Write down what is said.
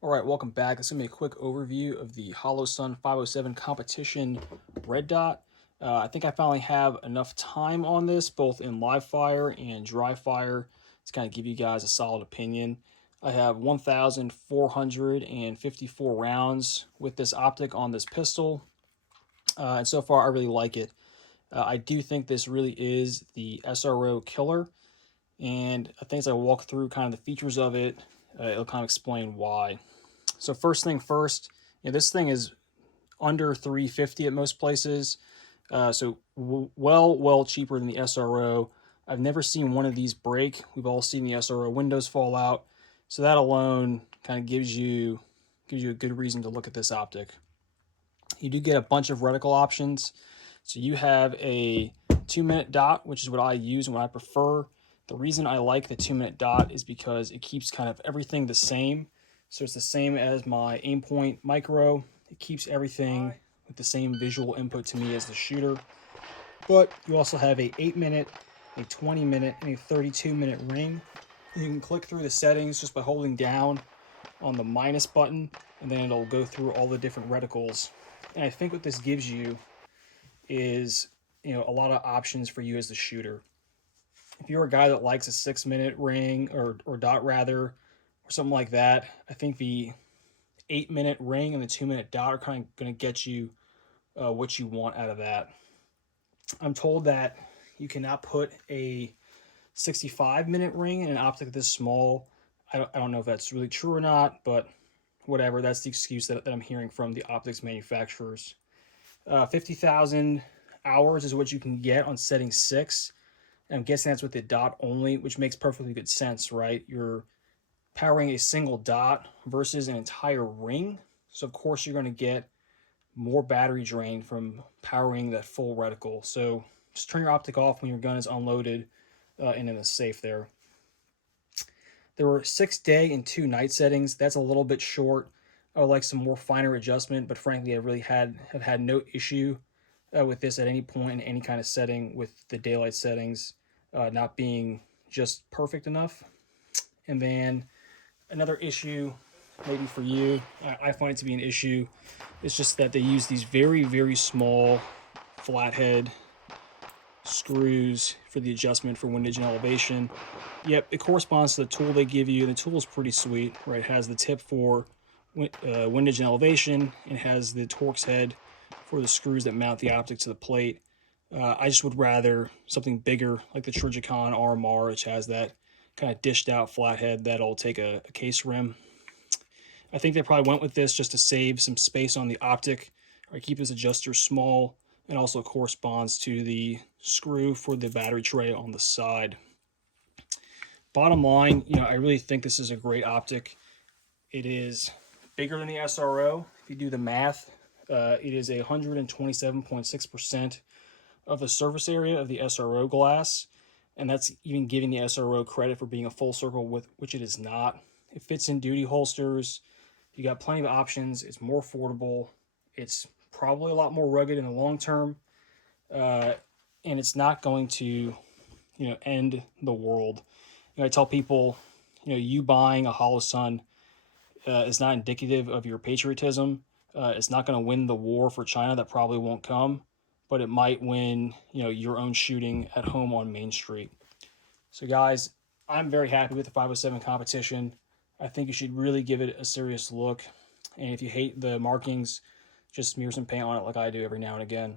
All right, welcome back. This is going to be a quick overview of the Holosun 507 competition red dot. I think I finally have enough time on this, both in live fire and dry fire, to kind of give you guys a solid opinion. I have 1,454 rounds with this optic on this pistol, and so far I really like it. I do think this really is the SRO killer, and I think as I walk through kind of the features of it, it'll kind of explain why. So first thing first, this thing is under 350 at most places. So well cheaper than the SRO. I've never seen one of these break. We've all seen the SRO windows fall out. So that alone kind of gives you a good reason to look at this optic. You do get a bunch of reticle options. So you have a 2-minute dot, which is what I use and what I prefer. The reason I like the 2-minute dot is because it keeps kind of everything the same. So it's the same as my Aimpoint Micro. It keeps everything with the same visual input to me as the shooter. But you also have a 8-minute, a 20-minute, and a 32-minute ring. You can click through the settings just by holding down on the minus button, and then it'll go through all the different reticles. And I think what this gives you is, a lot of options for you as the shooter. If you're a guy that likes a 6-minute ring or dot rather, or something like that, I think the 8-minute ring and the 2-minute dot are kind of going to get you what you want out of that. I'm told that you cannot put a 65-minute ring in an optic this small. I don't know if that's really true or not, but whatever. That's the excuse that I'm hearing from the optics manufacturers. 50,000 hours is what you can get on setting 6. I'm guessing that's with the dot only, which makes perfectly good sense, right? You're powering a single dot versus an entire ring. So, of course, you're going to get more battery drain from powering that full reticle. So, just turn your optic off when your gun is unloaded and in a safe there. There were 6-day and 2-night settings. That's a little bit short. I would like some more finer adjustment, but frankly, I really have had no issue with this at any point in any kind of setting with the daylight settings not being just perfect enough. And then another issue, maybe for you, I find it to be an issue, is just that they use these very, very small flathead screws for the adjustment for windage and elevation. Yep, it corresponds to the tool they give you. The tool is pretty sweet, right? It has the tip for windage and elevation, and it has the Torx head for the screws that mount the optic to the plate. I just would rather something bigger like the Trijicon RMR, which has that kind of dished out flathead that'll take a case rim. I think they probably went with this just to save some space on the optic, or keep this adjuster small, and also corresponds to the screw for the battery tray on the side. Bottom line, I really think this is a great optic. It is bigger than the SRO. If you do the math, it is 127.6% of the surface area of the SRO glass, and that's even giving the SRO credit for being a full circle, with which it is not. It fits in duty holsters. You got plenty of options. It's more affordable. It's probably a lot more rugged in the long term, and it's not going to, end the world. I tell people, you buying a Holosun is not indicative of your patriotism. It's not going to win the war for China. That probably won't come, but it might win, your own shooting at home on Main Street. So, guys, I'm very happy with the 507 competition. I think you should really give it a serious look. And if you hate the markings, just smear some paint on it like I do every now and again.